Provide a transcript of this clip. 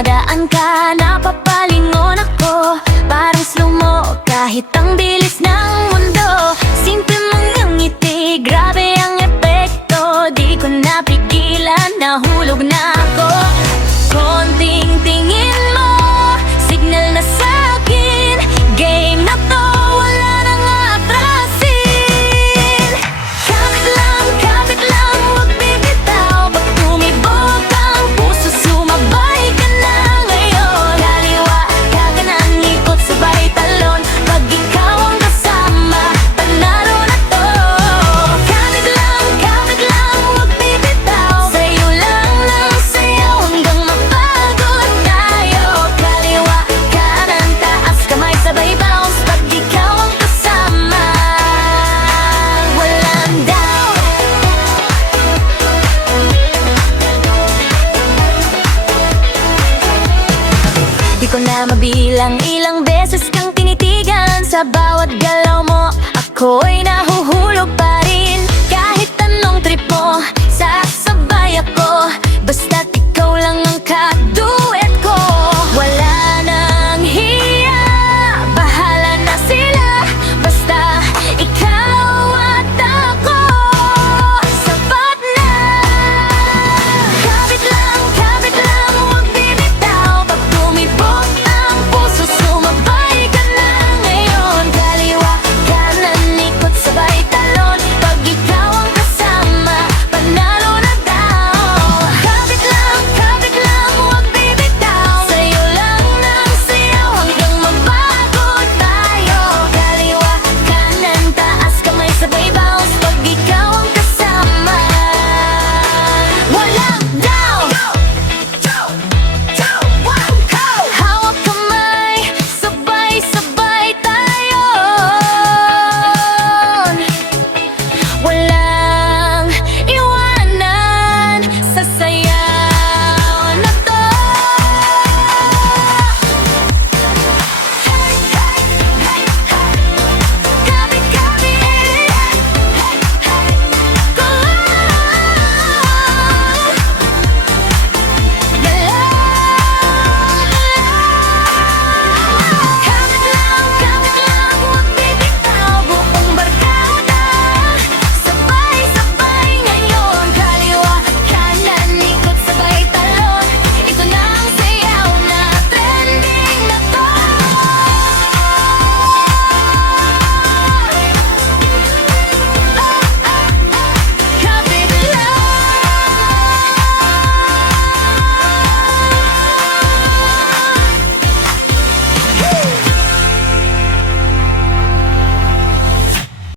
dumadaan ka, napapalingon ako. Parang slow-mo kahit ang bilis ng mundo. Simple mong iyong ngiti, grabe ang epekto. Di ko napigilan, nahulog na ako. Konting tingin mo, signal na sa'kin. Game na to, wala nang atrasin. Kapit lang, huwag bibitaw. Pag tumibok ang puso, sumabay ka na ngayon. Kaliwa ka kanang ikot, sabay talon. Pag ikaw ang kasama, panalo na to. Kapit lang, huwag bibitaw. Sa'yo lang ng sayaw hanggang mapagod tayo. Kaliwa, kanan, taas, kamay sabay bounce. Pag ikaw ang kasama, walang doubt. Di ko na mabilang ilang beses kang tinitigan. Sa bawat galaw mo, ako'y nahuhulog pa rin. Kahit anong trip mo, sasabay ako. Basta't